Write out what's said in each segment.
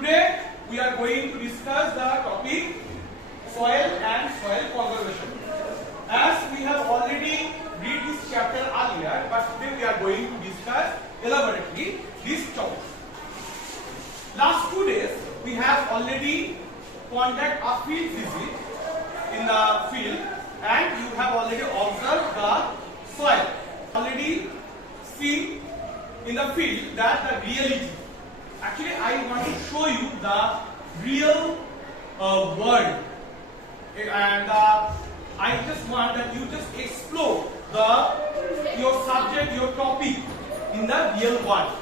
Today we are going to discuss the topic soil and soil conservation. As we have already read this chapter earlier, but today we are going to discuss elaborately this topic. Last 2 days we have already conducted a field visit in the field, and you have already observed the soil. Already see in the field that the reality. Actually, I want to show you the real world, and I just want that you just explore your subject, your topic in the real world.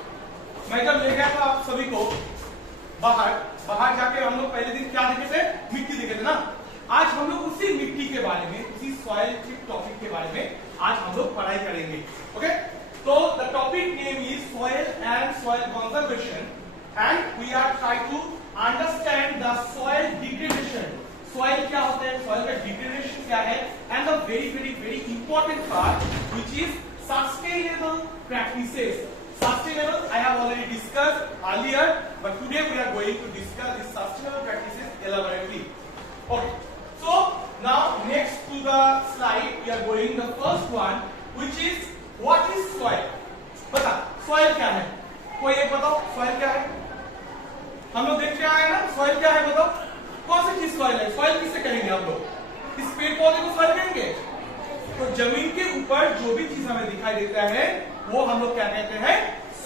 मैं जब ले गया था आप सभी को बाहर जाके हम लोग पहले दिन क्या देखे थे? मिट्टी देखे थे ना। आज हम लोग उसी मिट्टी के बारे में, उसी सॉइल के टॉपिक के बारे में आज हम लोग पढ़ाई करेंगे। ओके, तो the topic name is soil and soil conservation, and we are try to understand the soil degradation. Soil क्या होता है, सॉइल का डिग्रेडेशन क्या है, and the very very very important part which is sustainable practices. Sustainable I have already discussed earlier, but today we are going to discuss these sustainable practices elaborately. Okay, so now next to the slide we are going the first one, which is what is soil. बता soil क्या है, कोई एक बताओ soil क्या है। हम लोग देख के आए ना soil क्या है, बताओ कौन सी चीज soil है। soil किससे करेंगे हम लोग, इस पेड़ पौधे को soil कहेंगे। तो जमीन के ऊपर जो भी चीज हमें दिखाई देता है वो हम लोग क्या कहते हैं,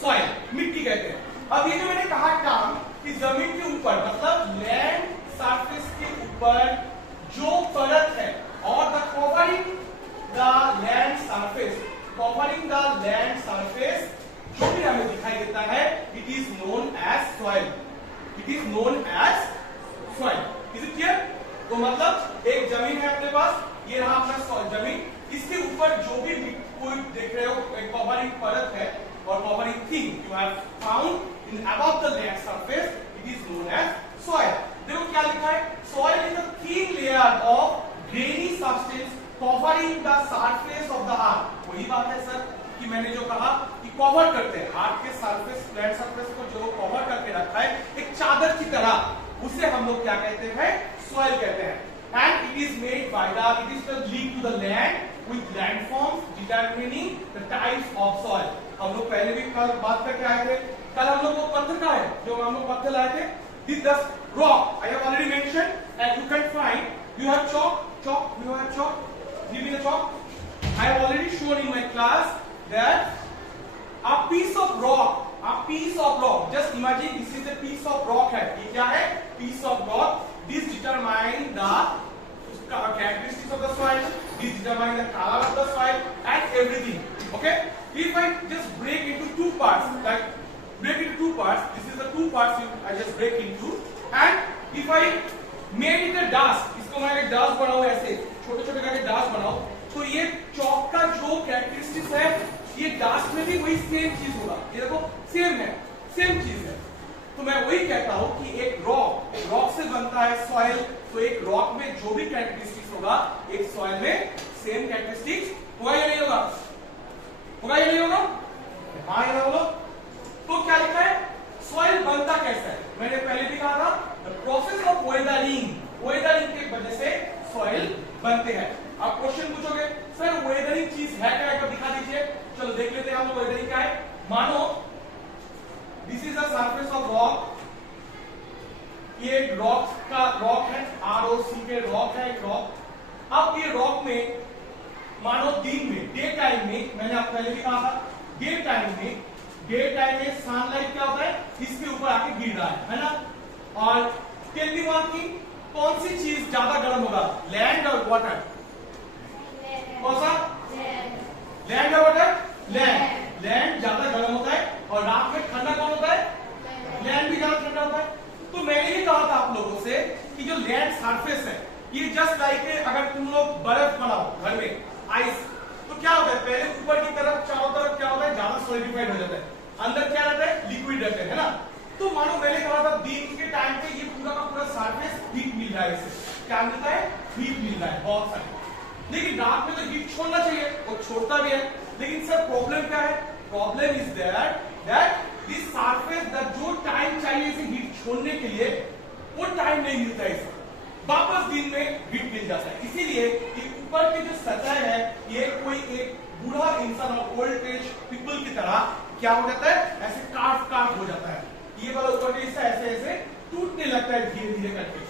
सॉइल, मिट्टी कहते हैं। अब ये जो मैंने कहा टर्म कि जमीन के ऊपर मतलब लैंड सरफेस के ऊपर जो परत है, और the covering the land surface, covering the land surface जो भी हमें दिखाई देता है, it is known as soil, it is known as soil. Is it clear? तो मतलब एक जमीन है अपने पास, ये रहा अपना जमीन, इसके ऊपर जो भी कोई देख रहे हो एक कवरिंग परत है और covering thing you have found in above the land surface, it is known as soil. देखो क्या लिखा है, soil is a thin layer of grainy substance covering the surface of the earth. वही बात है सर कि मैंने जो कहा कि कवर करते हैं अर्थ के सरफेस, लैंड सरफेस को जो कवर करके रखा है एक चादर की तरह, उसे हम लोग क्या कहते हैं, सॉइल कहते हैं। And it is made by it is the link to the land with landforms determining the types of soil. हम लोग पहले भी कल बात करके आए थे, कल हम लोग वो पत्थर का है जो हम लोग पत्थर लाए थे, this the rock I have already mentioned, and you can find you have chalk, you have chalk, give me the chalk. I have already shown in my class that a piece of rock, just imagine this is a piece of rock है, ये क्या है, piece of rock. This determine the characteristics of the soil, this determine the color of the soil and everything. Okay, if I just break into two parts, like break into two parts, this is the two parts I just break into, and if I made it a dust, इसको मैं एक dust बनाऊं, ऐसे छोटे छोटे करके dust बनाऊं, तो ये चौक का जो characteristics है, ये dust में भी वही सेम चीज होगा। ये देखो सेम है, सेम चीज है। तो मैं वही कहता हूं कि एक रॉक से बनता है सॉइल, तो एक रॉक में जो भी कैरेक्टरिस्टिक्स होगा एक सॉइल में सेम कैरेक्टरिस्टिक्स होगा या नहीं होगा, होगा या नहीं होगा, हाँ या होगा। तो क्या लिखा है, सॉइल बनता कैसा है, मैंने पहले भी कहा था the process of weathering, weathering की वजह से सॉइल बनते हैं। आप क्वेश्चन पूछोगे सर वेदरिंग चीज है क्या, एक दिखा दीजिए। चलो देख लेते हैं हम लोग वेदरिंग क्या है। मानो this is the surface of rock, ये रॉक है, ROC के रॉक है, एक रॉक। अब ये रॉक में मानो दिन में, डे टाइम में, मैंने आप पहले भी कहा था डे टाइम में सनलाइट क्या होता है, इसके ऊपर आके गिर रहा है ना। और टेल मी वन थिंग, कौन सी चीज ज्यादा गर्म होगा, लैंड और वाटर, कौन सा, लैंड और वाटर, लैंड ज्यादा गर्म होता है, और रात में ठंडा कौन होता है, लैंड भी ज्यादा ठंडा होता है। तो मैंने ये कहा था आप लोगों से कि जो लैंड सरफेस है ये जस्ट लाइक अगर तुम लोग बर्फ बनाओ घर में, आइस, तो क्या होता है, पहले ऊपर की तरफ चारों तरफ क्या होता है, ज्यादा सॉलिडिफाइड हो जाता है, अंदर क्या रहता है, लिक्विड रहता है ना। तो मानो मैंने कहा था दिन के टाइम पे ये पूरा का पूरा सरफेस हीट मिल रहा है, इसे क्या मिलता है, हीट मिल रहा है बहुत सारी। लेकिन रात में तो हीट छोड़ना चाहिए, वो छोड़ता भी है, लेकिन सर प्रॉब्लम क्या है, problem is that this surface that जो टाइम चाहिए इसे हीट छोड़ने के लिए वो टाइम नहीं मिलता है, वापस दिन में हिट मिल जाता है। इसीलिए ये ऊपर की जो सतह है ये कोई एक बूढ़ा इंसान और ओल्ड एज पीपल की तरह क्या हो जाता है, ऐसे काट हो जाता है। ये वाला ऊपर का हिस्सा ऐसे ऐसे टूटने लगता है धीरे धीरे करके।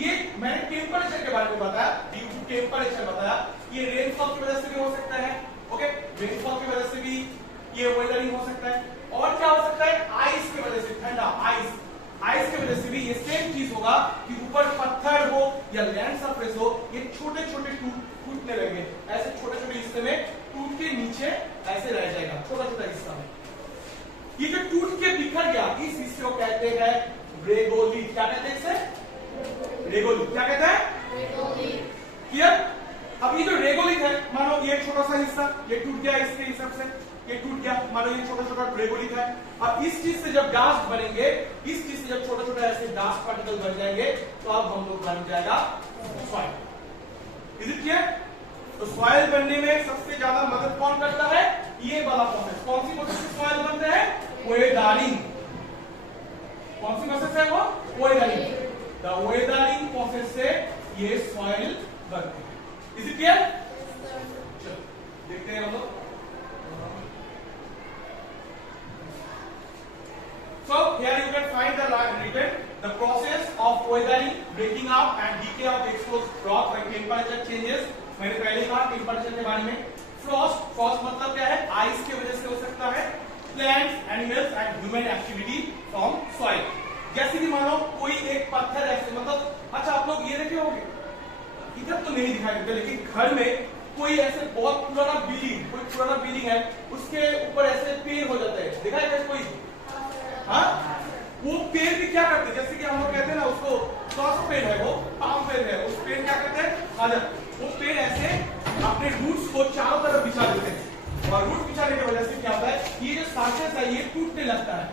ये मैंने टेम्परेचर के बारे में बताया, ड्यू टू टेम्परेचर बताया। ये रेनफॉल की वजह से भी हो सकता है, ओके, रेनफॉल की वजह से भी ये वेदरिंग हो सकता है। और क्या हो सकता है, आइस की वजह से, ठंडा आइस की वजह से भी ये सेम चीज होगा कि ऊपर पत्थर हो या लैंड सरफेस हो, ये छोटे छोटे टूटने लगे, ऐसे छोटे छोटे हिस्से में टूट के नीचे ऐसे रह जाएगा, छोटा छोटा हिस्सा में। ये जो टूट के बिखर गया, इस हिस्से को कहते हैं रेगोलिथ। क्या कहते हैं इसे, रेगोलिथ। क्या कहते हैं, क्लियर। अब ये जो रेगोलिथ है, मानो ये छोटा सा हिस्सा ये टूट गया, इसके हिसाब से ये टूट गया, मानो ये छोटा छोटा रेगोलिथ है। अब इस चीज से जब डास्ट बनेंगे, इस चीज से जब छोटा छोटा ऐसे डास्ट पार्टिकल बन जाएंगे, तो अब हम लोग बन जाएगा सॉइल। Is it clear. तो सॉइल बनने में सबसे ज्यादा मदद कौन करता है, ये वाला प्रोसेस। कौन सी प्रोसेस से सॉइल बनता है, वेदरिंग। कौन सी प्रोसेस है वो, वेदरिंग। द वेदरिंग प्रोसेस से ये सॉइल बनती है। Is it clear. चलो देखते हैं हम लोग। So here you can find the line written, the process of weathering, breaking up and decay of exposed rock by temperature changes। मैंने पहले कहा टेम्परेचर के बारे में। फ्रॉस्ट मतलब क्या है, आइस की वजह से हो सकता है। Plants, animals and human activity from soil. जैसे कि मानो कोई एक पत्थर ऐसे, मतलब अच्छा आप लोग ये देखे होंगे, इधर तो नहीं दिखाई देते, लेकिन घर में कोई ऐसे बहुत पुराना बिल्डिंग है, उसके ऊपर ऐसे पेड़ हो जाते हैं, दिखाई दे कोई, हाँ, वो पेड़ भी क्या करते हैं, जैसे कि हम लोग कहते हैं ना उसको, कौन सा पेड़ है वो, पाम पेड़ है, उस पेड़ क्या करते हैं, खाजर, वो पेड़ ऐसे अपने रूट्स को चारों तरफ बिछा देते हैं, और रूट बिछाने की वजह से क्या होता है, ये जो सरफेस है ये टूटने लगता है।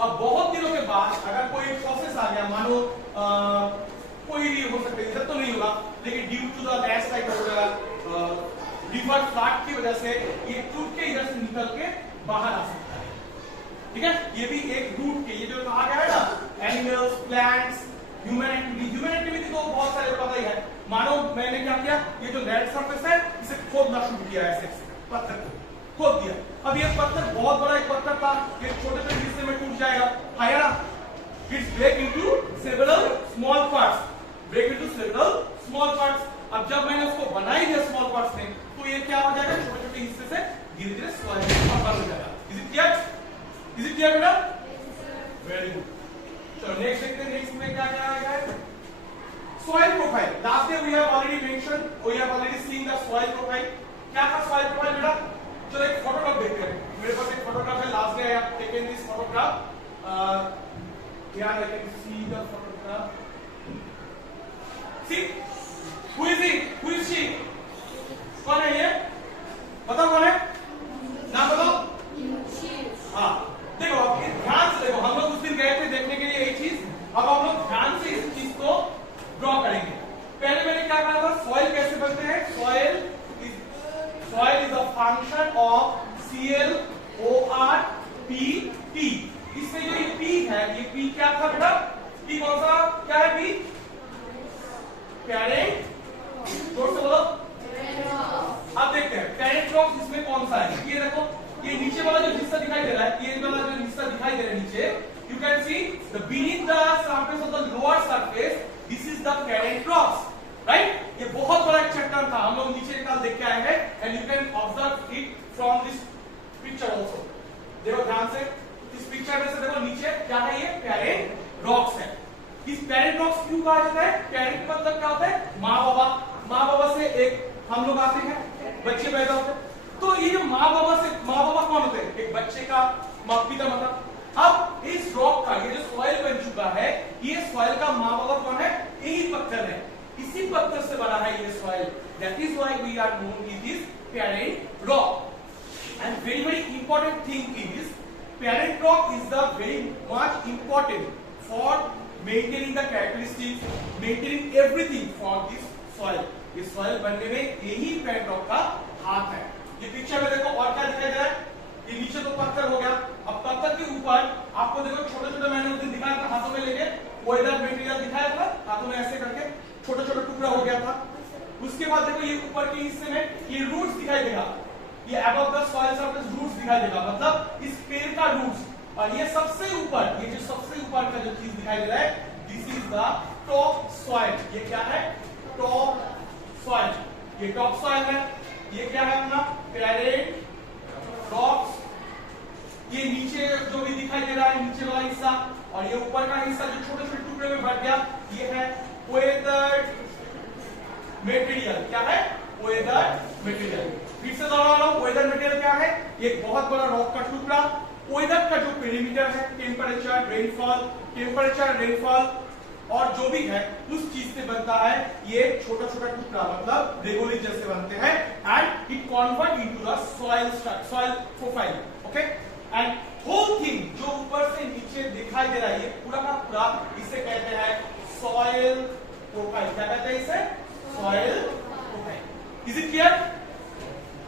अब बहुत दिनों के बाद अगर कोई प्रोसेस आ गया, मानो कोई भी हो सकता है, इधर तो नहीं होगा, लेकिन ड्यू टू द लैंडस्लाइड वगैरह, रिवर फ्लड की वजह से ये टूट के इधर से निकल के बाहर आ सकता है, ठीक है। ये भी एक रूट के, ये जो कहा गया है ना, एनिमल्स, प्लांट्स, ह्यूमन एक्टिविटी तो बहुत सारे पता ही है। मानो मैंने क्या किया, ये जो लैंड सरफेस है इसे खोदना शुरू किया, ऐसे पत्थर को खोद दिया। अब ये पत्थर बहुत बड़ा एक पत्थर था, ये छोटे छोटे हिस्से में टूट जाएगा, है ना। It's break into several small parts, अब जब मैंने उसको बना ही दिया स्मॉल पार्ट्स में, तो ये क्या हो जाएगा, छोटे छोटे हिस्से से धीरे धीरे सॉइल में कन्वर्ट हो जाएगा। इज इट क्लियर बेटा, वेरी गुड। चलो नेक्स्ट देखते हैं, नेक्स्ट में क्या क्या आएगा, soil profile. Last day we have already mention, we have already seen the soil profile. क्या था सॉइल प्रोफाइल बेटा, चलो एक फोटोग्राफ देखते हैं। मेरे पास एक फोटोग्राफ है, last day I have taken this photograph, here I can see the photograph. See, who is he? Who is she? कौन है ये, बताओ कौन है, नाम बताओ। हाँ देखो, ध्यान से देखो, हम लोग उस दिन गए थे देखने के लिए एक चीज, अब हम लोग ध्यान से इस चीज को ड्रॉ करेंगे। पहले मैंने क्या कहा था, सॉइल कैसे बनते हैं, soil is a function of ClORPT। इसमें जो ये P है, ये P क्या था बेटा, P कौन सा, क्या है P, पैरेंट, जोर से बोलो। अब देखते हैं पैरेंट रॉक इसमें कौन सा है, ये देखो, ये नीचे वाला जो हिस्सा दिखाई दे रहा है, ये वाला जो हिस्सा दिखाई दे रहा है नीचे, you can see the beneath the surface of the lower surface, this is the parent rocks, right? ये बहुत बड़ा एक चट्टान था, हम लोग नीचे कल देख के आए हैं, and you can observe it from this picture also। देखो ध्यान से, इस पिक्चर में से देखो नीचे क्या है, ये पेरेंट रॉक्स है। इस पेरेंट रॉक्स क्यों कहा जाता है, पेरेंट मतलब क्या होता है, माँ बाबा से एक हम लोग आते हैं, बच्चे पैदा होते हैं, तो ये जो माँ बाबा कौन होते हैं, एक बच्चे का पिता मतलब। अब इस रॉक का ये जो सॉइल बन चुका है, ये सॉइल का माँ बाबा कौन है, यही पत्थर है, इसी पत्थर से बना है ये soil, that is why we are known it is parent rock. And very important thing is, parent rock is the very much important for maintaining the characteristics, maintaining everything for this soil। इस soil बनने में यही parent rock का हाथ है। ये picture में देखो और क्या दिखाई दे रहा है, ये नीचे तो पत्थर हो गया, अब पत्थर के ऊपर आपको देखो छोटे छोटे, मैंने उस दिन दिखाया था हाथों में लेके, वेदर मटेरियल दिखाया था हाथों में ऐसे करके छोटा छोटा टुकड़ा हो गया था। उसके बाद देखो ये ऊपर के हिस्से में ये रूट्स दिखाई देगा, ये above the soil surface roots दिखाई देगा, मतलब इस पेड़ का रूट्स। और ये सबसे ऊपर, ये जो सबसे ऊपर का जो चीज दिखाई दे रहा है, this is the top soil. ये क्या है? Top soil. ये टॉप सॉइल है। ये क्या है अपना? Parent rocks. ये नीचे जो भी दिखाई दे रहा है नीचे वाला हिस्सा, और ये ऊपर का हिस्सा जो छोटे छोटे टुकड़े में बट गया, ये है वेदर मटेरियल। क्या है? Weather material. फिर से दोहरा रहा हूं, वेदर मटेरियल क्या है? ये बहुत बड़ा रॉक का टुकड़ा। वेदर का जो पेरीमीटर है, टेम्परेचर, रेनफॉल और जो भी है उस चीज से बनता है। ये छोटा छोटा टुकड़ा मतलब रेगोलिथ जैसे बनते हैं, and it convert into the soil profile. Okay, and whole thing जो ऊपर से नीचे दिखाई दे रहा है, ये पूरा का पूरा इसे कहते हैं सॉइल प्रोफाइल। क्या कहते हैं इसे? Soil profile. Is it clear?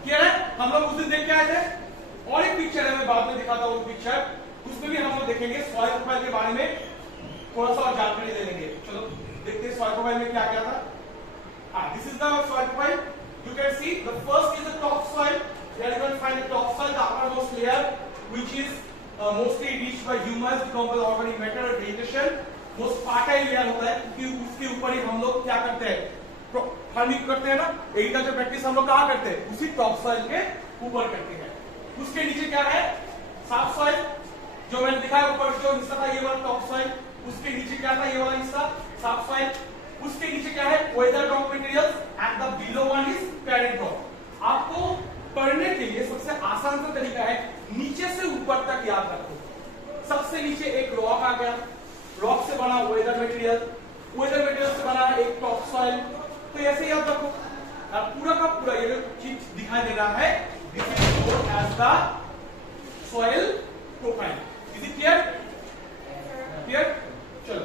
Clear है? हम लोग उस दिन देख के आए थे, और एक पिक्चर है, मैं बाद में दिखाता हूँ पिक्चर, उसमें भी हम लोग देखेंगे सॉइल प्रोफाइल के बारे में थोड़ा सा और जानकारी ले लेंगे। चलो देखते हैं सॉइल प्रोफाइल में क्या क्या था। This is the soil profile. You can see the first is the top soil. Here you can find the top soil, the uppermost layer, which is mostly reached by humus, decomposed organic matter और vegetation. most fertile layer होता है, क्योंकि उसके ऊपर ही हम लोग क्या करते हैं? फार्मिंग करते हैं ना, एग्रीकल्चर प्रैक्टिस हम लोग कहाँ करते हैं? उसी टॉप सॉइल के ऊपर करते हैं। उसके नीचे क्या है? साफ सॉइल। जो मैंने दिखाया ऊपर जो हिस्सा था ये वाला टॉप सॉइल, उसके नीचे क्या था? ये वाला हिस्सा साफ सॉइल। उसके नीचे क्या है? Weather rock materials, and the below one is parent rock. आपको पढ़ने के लिए सबसे आसान सा तरीका है, नीचे से ऊपर तक याद रखो। सबसे नीचे एक रॉक आ गया, रॉक से बना वेदर मटेरियल, वेदर मटेरियल से बना एक टॉप सॉइल। तो ऐसे याद रखो। अब पूरा का पूरा ये जो चीज दिखाई दे रहा है, this is known as the soil profile. Is it clear? Clear? चलो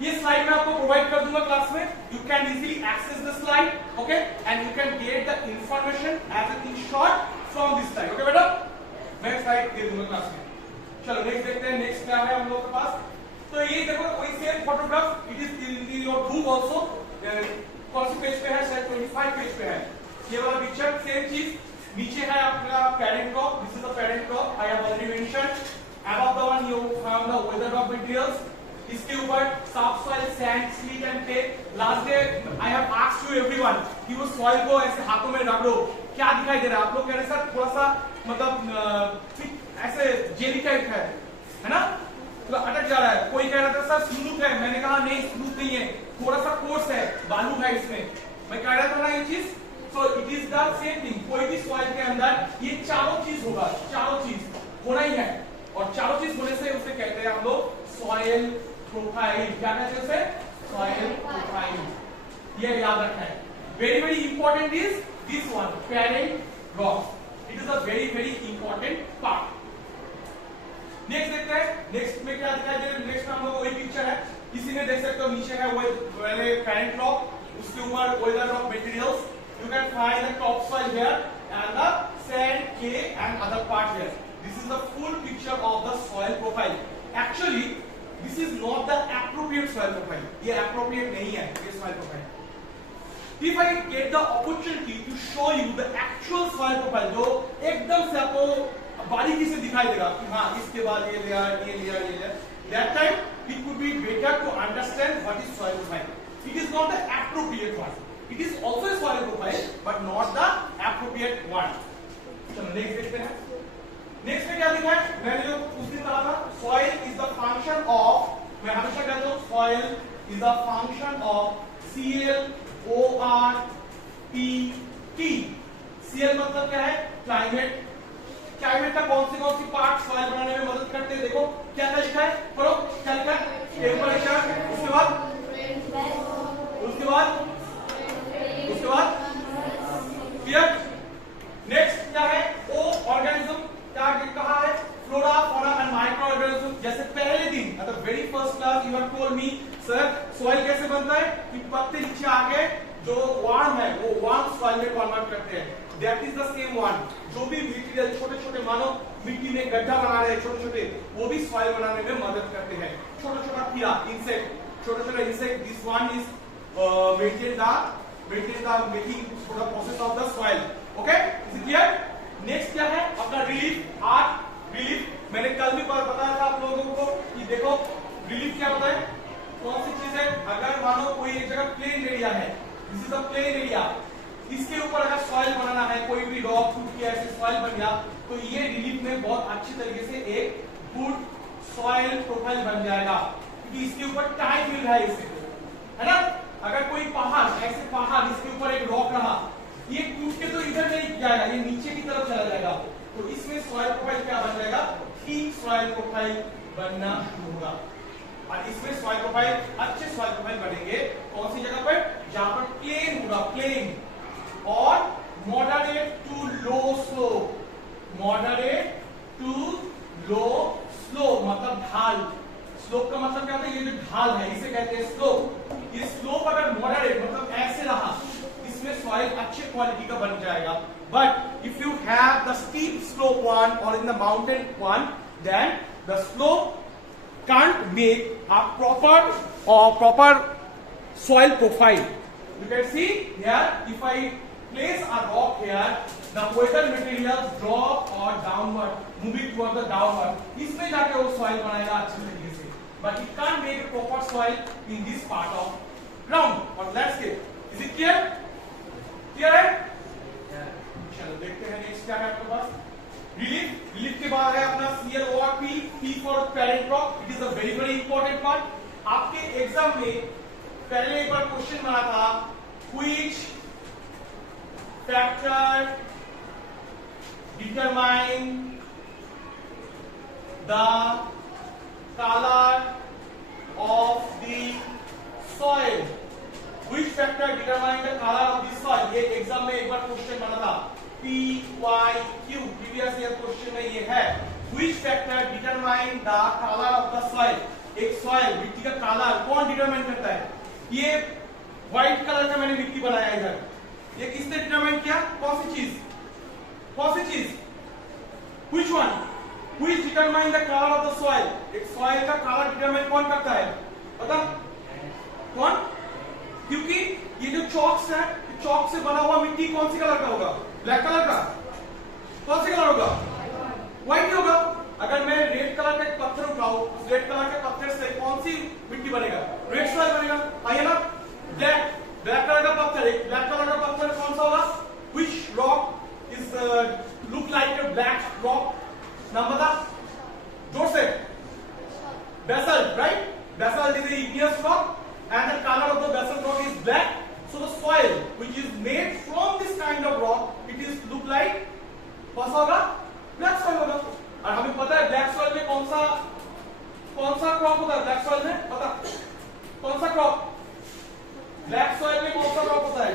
ये स्लाइड मैं आपको प्रोवाइड कर दूंगा क्लास में। You can easily access the slide, okay, and you can get the information as a in short from this slide. Okay बेटा, मैं slide दे दूंगा क्लास में। चलो नेक्स्ट देखते हैं, नेक्स्ट क्या है हम लोग के पास। तो ये देखो वही same photograph, it is in your book also. कौन सी पेज पे है? शायद 25 पेज पे है। ये वाला पिक्चर सेम चीज। नीचे है आपका parent crop, this is the parent crop, I have already mentioned. Above the one you found the weather rock materials. इसके ऊपर soft soil, sand, silt and clay. Last day I have asked you everyone कि वो soil को ऐसे हाथों में रगड़ो, क्या दिखाई दे रहा है? आप लोग कह रहे सर थोड़ा सा मतलब ऐसे जेली टाइप है ना, तो अटक जा रहा है। कोई कह रहा था सर स्मूथ है, मैंने कहा नहीं स्मूथ नहीं है, थोड़ा सा कोर्स है, बालू है इसमें। मैं कह रहा था ना ये चीज। So it is the same thing. कोई भी सॉइल के अंदर ये चारों चीज होगा, चारों चीज होना ही है, और चारों चीज होने से उसे कहते हैं हम लोग सॉइल प्रोफाइल। क्या कहते हैं उसे? Soil profile. ये याद रखना है। Very very important is this one, parent rock. It is a very very important part. Next देखते हैं, नेक्स्ट में क्या दिखाई दे रहा है? नेक्स्ट में हम लोग वही पिक्चर है, इसी में देख सकते हो। नीचे है वो पैरेंट रॉक, उसके ऊपर weather rock materials. You can find the top soil here and the sand, clay and other part here. This is the full picture of the soil profile. Actually this is not the appropriate soil profile. ये appropriate नहीं है ये soil profile. If I get the opportunity to show you the actual soil profile, जो एकदम से आपको बारीकी से दिखाई देगा कि हाँ इसके बाद ये लेयर, ये लेयर, ये layer, that time it would be better to understand what is soil profile. It is not the appropriate one. It is also a soil profile, but not the appropriate one. चलो next देखते हैं। Next में क्या लिखा है? मैंने जो उस दिन कहा था, soil is the function of, मैं हमेशा कहता हूँ soil is the function of CLORPT। CL मतलब क्या है? क्लाइमेट। क्लाइमेट का कौन सी पार्ट सॉइल बनाने में मदद करते हैं? देखो क्या क्या लिखा है, पढ़ो क्या लिखा है? टेम्परेचर, उसके बाद क्लियर। नेक्स्ट क्या है? ओ ऑर्गेनिज्म। क्या कहा है? Flora, fauna and micro organism. जैसे पहले दिन मतलब very first class you have told me sir soil कैसे बनता है कि पत्ते नीचे आके जो वार्म है वो वार्म सॉइल में कन्वर्ट करते हैं। That is the same one. जो भी मटेरियल छोटे छोटे मानो मिट्टी में गड्ढा बना रहे हैं छोटे छोटे, वो भी सॉइल बनाने में मदद करते हैं। छोटा छोटा किया इंसेक्ट, छोटे छोटे insect, this one is maintain the making the process of the soil. Okay, is it clear? Next क्या है अपना रिलीफ आर्ट रिलीफ। मैंने कल भी बताया था आप लोगों को कि देखो रिलीफ क्या होता है, कौन सी चीज है। अगर मानो कोई एक जगह प्लेन एरिया है, this is a plain area, इसके ऊपर अगर सॉइल बनाना है, कोई भी रॉक टूट के ऐसे सॉइल बन गया, तो ये रिलीफ में बहुत अच्छी तरीके से एक गुड सॉइल प्रोफाइल बन जाएगा, क्योंकि इसके ऊपर टाइम मिल रहा है इसे, है ना। अगर कोई पहाड़, ऐसे पहाड़, इसके ऊपर एक रॉक रहा, ये टूट के तो इधर नहीं जाएगा, ये नीचे की तरफ चला जाएगा, तो इसमें सॉइल प्रोफाइल क्या बन जाएगा, ठीक सॉइल प्रोफाइल बनना शुरू होगा। और इसमें सॉइल प्रोफाइल, अच्छे सॉइल प्रोफाइल बनेंगे कौन सी जगह पर, जहां पर प्लेन होगा, प्लेन और moderate to low slope, moderate to low slope मतलब ढाल। स्लोप का मतलब क्या होता है, ये जो ढाल है इसे कहते हैं स्लोप। ये स्लोप अगर मॉडरेट मतलब ऐसे रहा, इसमें सॉइल अच्छे क्वालिटी का बन जाएगा। But if you have the steep slope one और in the mountain one, then the slope can't make a proper soil profile. You can see here, if I place a rock here, the weather materials drop or downward, moving towards the downward. इसमें जाके वो soil बनाएगा अच्छे तरीके से, but it can't make a proper soil in this part of ground or landscape. Is it clear? Clear है? चलो देखते हैं नेक्स्ट क्या है आपके पास। रिलीफ, रिलीफ के बाद है अपना CLORP, P for parent rock. It is a very very important part. आपके एग्जाम में पहले एक बार क्वेश्चन बना था, which factor determine the colour of the soil, which factor determine the colour of the soil. ये एग्जाम में एक बार question बना था, PYQ, प्रीवियस ईयर क्वेश्चन में ये है, which factor determine the colour of the soil. एक सॉइल, मिट्टी का कलर कौन डिटरमाइन करता है। ये व्हाइट कलर का मैंने मिट्टी बनाया इधर, ये किसने डिटरमाइन किया, कौन सी चीज, कौन सी चीज, which one, which determine the colour of the soil. एक सॉइल का कलर डिटरमाइन कौन करता है, पता कौन, क्योंकि ये जो चॉक्स है, चॉक से बना हुआ मिट्टी कौन सी कलर का होगा, ब्लैक कलर का, कौन सी कलर होगा, व्हाइट होगा। अगर मैं रेड कलर का एक पत्थर उठाऊं, उस रेड कलर के पत्थर से कौन सी मिट्टी बनेगा, रेड सॉइल बनेगा, आइए ना। ब्लैक, ब्लैक कलर का पत्थर, एक ब्लैक कलर का पत्थर कौन सा होगा, which rock is look like a black rock, नाम बता जोर से, basalt, right. Basalt is an igneous rock and the color of the basalt rock is black. So the soil which is made from this kind of rock, it is look like कौन सा होगा, black soil होगा। और हमें पता है black soil में कौन सा क्रॉप होता है, ब्लैक सॉइल में पता कौन सा क्रॉप, ब्लैक सॉइल में कौन सा क्रॉप होता है,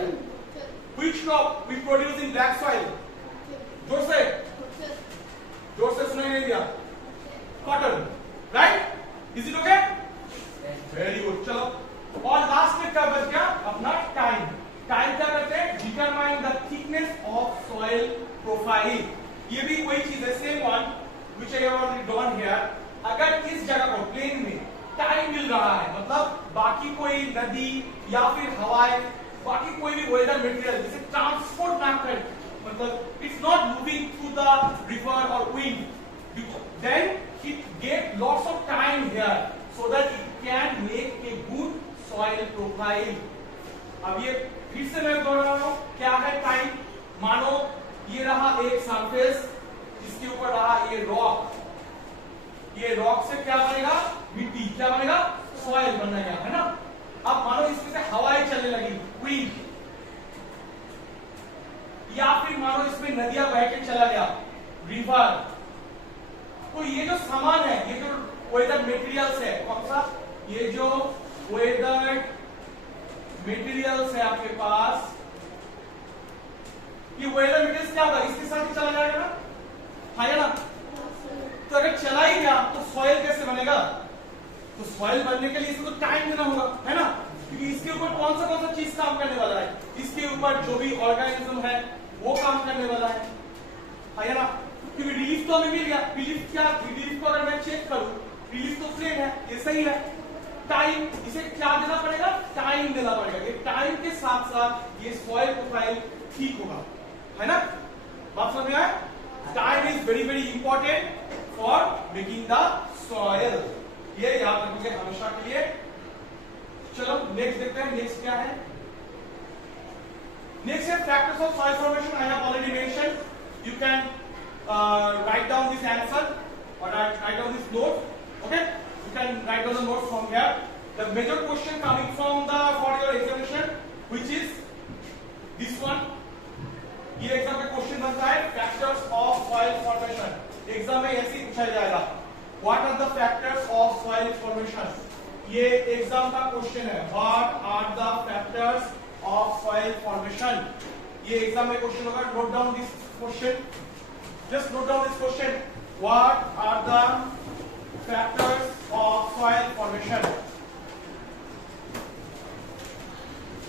which crop we produce in black soil, जोर से सुनाई नहीं दिया, cotton, right. Is it okay, very good. चलो और लास्ट में क्या बच गया अपना टाइम। टाइम क्या करते हैं, determine the thickness of soil profile. ये भी वही चीज है, same one which I have already done here. अगर इस जगह को प्लेन में टाइम मिल रहा है, मतलब बाकी कोई नदी या फिर हवाएं, बाकी कोई भी वेदर मटेरियल जिसे ट्रांसपोर्ट ना कर, मतलब it's not moving through the river और wind, then it get lots of time here so that it can make a good soil profile. अब ये फिर से मैं दोहरा रहा हूं, क्या है टाइम। मानो ये रहा एक सरफेस, इसके ऊपर रहा ये रॉक, ये रॉक से क्या बनेगा, मिट्टी, क्या बनेगा, सॉइल बनेगा, है ना। अब मानो इसमें से हवाएं चलने लगी, विंड, या फिर मानो इसमें नदियां बह के चला गया, रिवर। तो ये जो सामान है, ये जो वेदर मटेरियल्स है, कौन सा, ये जो वेदर मटेरियल्स है आपके पास, ये वेदर मटेरियल्स क्या होगा, इसके साथ ही चला जाएगा ना, है ना। तो अगर चला ही गया तो सॉइल कैसे बनेगा, तो सॉइल बनने के लिए इसको तो टाइम देना होगा, है ना, क्योंकि इसके ऊपर कौन सा चीज काम करने वाला है, इसके ऊपर जो भी ऑर्गेनिज्म है वो काम करने वाला है ना। क्योंकि रिलीफ तो हमें मिल गया, रिलीफ क्या, रिलीफ को अगर मैं चेक करूं, रिलीफ तो प्लेन है, ये सही है, टाइम, इसे क्या देना पड़ेगा, टाइम देना पड़ेगा। ये टाइम के साथ साथ ये सॉइल प्रोफाइल ठीक होगा, है ना? बात समझ में आया? Time is very very important for making the soil, ये याद रखोगे हमेशा के लिए। चलो नेक्स्ट देखते हैं, नेक्स्ट क्या है। नेक्स्ट है factors of soil formation. I have already mention, you can write down this answer or write down this note. Okay, you can write down the notes from here. The major question coming from the for your examination, which is this one. ये exam में question बनता है factors of soil formation. Exam में ऐसे ही पूछा जाएगा, what are the factors of soil formation. ये एग्जाम का क्वेश्चन है, what are the factors of soil formation. ये एग्जाम में क्वेश्चन होगा। Note down this question, just note down this question, what are the factors of soil formation?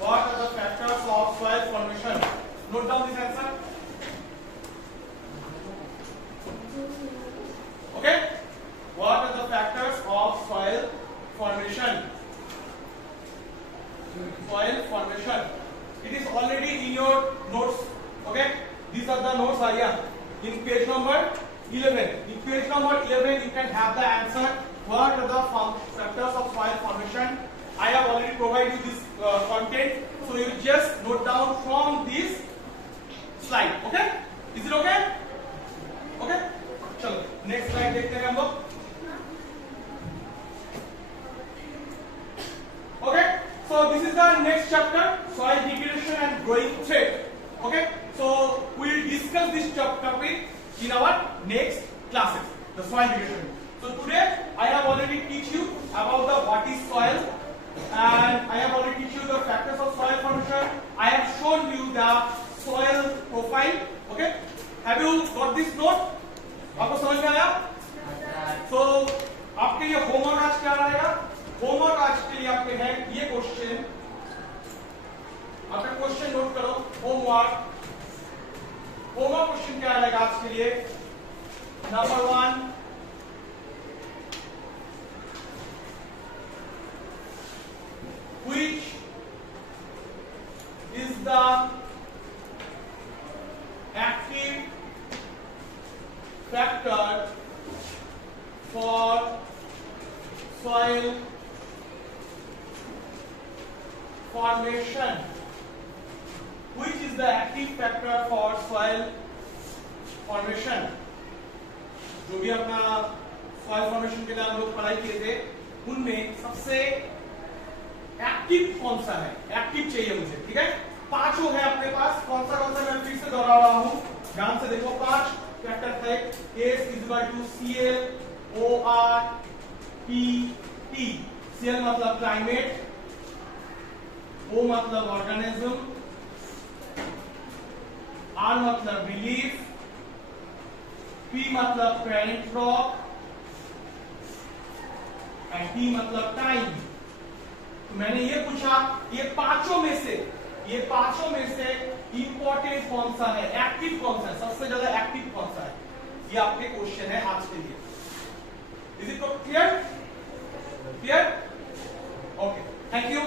What are the factors of soil formation? Note down this answer. Okay, what are the factors of soil formation? Soil formation, it is already in your notes. Okay, these are the notes are here in page number 11. In page number 11 you can have the answer, what are the factors of soil formation. I have already provided you this content, so you just note down from this slide. Okay, is it okay? Okay, चलो next slide देखते हैं हम लोग। Okay, so this is the next chapter, soil degradation and growing threat. Okay, so we will discuss this topic in our next classes, the soil degradation. So today I have already teach you about the what is soil, and I have already teach you the factors of soil formation. I have shown you the soil profile. Okay, have you got this note? आपको समझ में आया? So आपके ये homework आज क्या रहेगा? Homework आज के लिए आपके है ये क्वेश्चन, आपका क्वेश्चन नोट करो। होमवर्क क्वेश्चन क्या रहेगा आज के लिए? Number 1, which is the active factor for soil formation? Which is the active factor for soil formation? जो भी अपना soil formation के लिए हम लोग पढ़ाई किए थे, उनमें सबसे एक्टिव कौन सा है? एक्टिव चाहिए मुझे, ठीक है? पांचों है अपने पास, कौन सा मैं फिर से दोहरा रहा हूं, ध्यान से देखो। 5 फैक्टर है। S = ClORPT। Cl मतलब क्लाइमेट, O मतलब ऑर्गेनिज्म, R मतलब रिलीफ, P मतलब पेरेंट क्रॉप, एंड T मतलब टाइम। तो मैंने ये पूछा, ये पांचों में से इंपॉर्टेंट कौन सा है, एक्टिव कौन सा है, सबसे ज्यादा एक्टिव कौन सा है? ये आपके क्वेश्चन है आज के लिए। Is it clear? Okay, thank you.